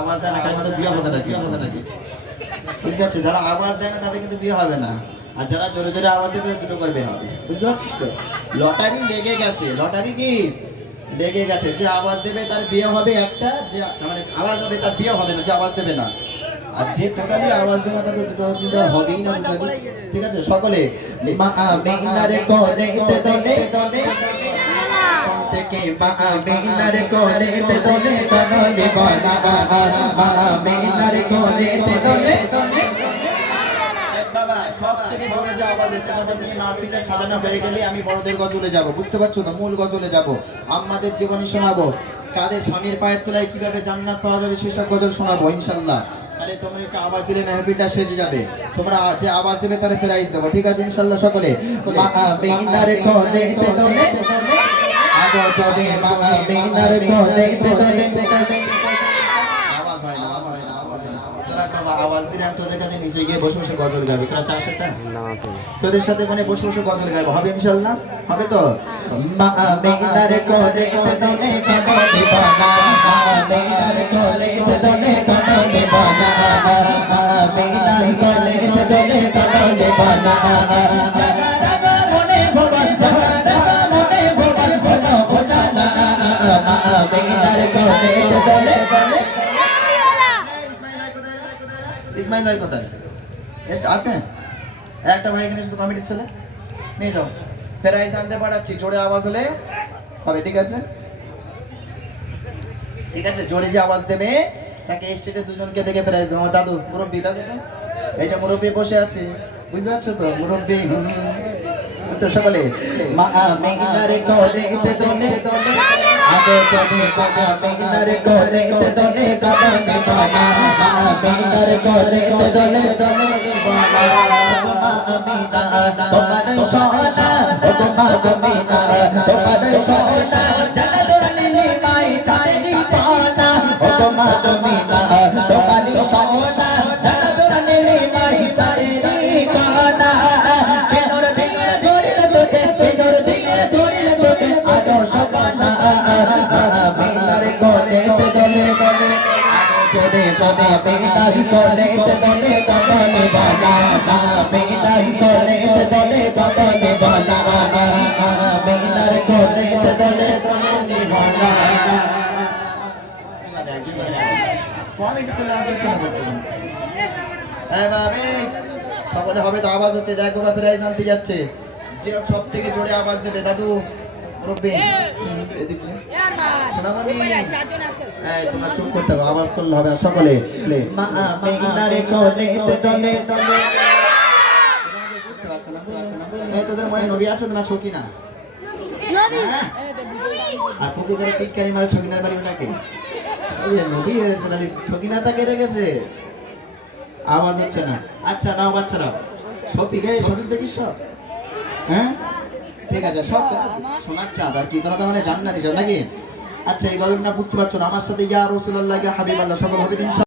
আওয়াজ দেয় না তাদের বিয়ে হবে না বুঝতে পারছিস? যারা আওয়াজ দেয় না, তাদের কিন্তু বিয়ে হবে না। আর যারা জোরে জোরে আওয়াজ দেবে, দুটো করে বিয়ে হবে। বুঝতে পারছিস তো? লটারি লেগে গেছে। লটারি কি? লেগে গেছে। যে আওয়াজ দেবে, তার বিয়ে হবে একটা, যে মানে আওয়াজ হবে, তার বিয়ে হবে না, যে আওয়াজ দেবে না। আর যে টোটালি আওয়াজ দেবে, তাদের দুটো কিন্তু হবেই না ঠিক আছে? সকলে। মা আমিনার কোলে দলে দলে। থেকে মা কোলে দলে কমলে বালা মা আমিনার কোলে দলে দলে বাবা সব থেকে জোরে যে আওয়াজ হচ্ছে আমাদের এই মাহফিলটা সাজানো হয়ে গেলে আমি বড়দের গজলে যাব। বুঝতে পারছ তো? মূল গজলে যাব। আমাদের জীবনী শোনাবো। কাদের স্বামীর পায়ের তোলায় কীভাবে জান্নাত পাওয়া যাবে সেসব গজল শোনাবো ইনশাল্লাহ। তাহলে তোমরা একটু আওয়াজ দিলে মেহফিলটা সেজে যাবে। তোমরা যে আওয়াজ দেবে তার প্রাইজ দেবো ঠিক আছে ইনশাল্লাহ সকলে? চলে মা আমিনার কোলে দলে দলে আওয়াজ হয় না আওয়াজ হয় না আওয়াজ হয় না তোরা বাবা আওয়াজ দিলে আমি তোদের কাছে নিচে গিয়ে বসে বসে গজল গাবি তোরা চাস একটা তোদের সাথে মানে বসে বসে গজল গাইবো হবে ইনশাল্লাহ হবে তো মা কোলে কোলে কোলে ইসমাইল ভাই কোথায়? আছে? একটা ভাই এখানে শুধু কমিটির ছেলে। নিয়ে যাও। প্রাইজ আনতে পারাচ্ছি জোরে আওয়াজ হলে হবে, ঠিক আছে? ঠিক আছে, জোরে যে আওয়াজ দেবে, তাকে স্টেটে দুজনকে দেখে প্রাইজ আমার দাদু, মুরব্বী, দাদু তো? এইটা মুরব্বী বসে আছে। বুঝতে পারছ তো? মুরব্বী। সকালে? মা আমিনার কোলে দলে দলে। আগো চলে মা আমিনার কোলে দলে কমলে বালা মা আমিনার কোলে দলে দলে বালা মা আমিনা তোমার সহসা তোমার সোনা চলে বেদার কোলে দলে কোলে দলে কোলে দলে? হ্যাঁ সকলে হবে তো, আওয়াজ হচ্ছে। দেখো বা প্রাইজ আনতে যাচ্ছে। যে সব থেকে জোরে আওয়াজ দেবে, দাদু। তোমরা চুপ করতে হবে আওয়াজ করলে হবে সকলে দলে দলে তোদের মনে নবী আছে না ছকি না হ্যাঁ? আর ফকিদের টিটকারি মারে ছকিনার বাড়ি ওই নদী হয়েছে তাহলে ছকিনাটা কেটে গেছে আওয়াজ হচ্ছে না আচ্ছা নাও বাচ্চারা সফিক এই সফিক দেখিস সব হ্যাঁ ঠিক আছে, সব সোনার চাঁদ আর কি তোরা তো মানে জান্নাতি সব নাকি? আচ্ছা এই গল্পটা বুঝতে পারছ না, আমার সাথে ইয়া রসুল্লাহ হাবিব আল্লাহ সকল হবে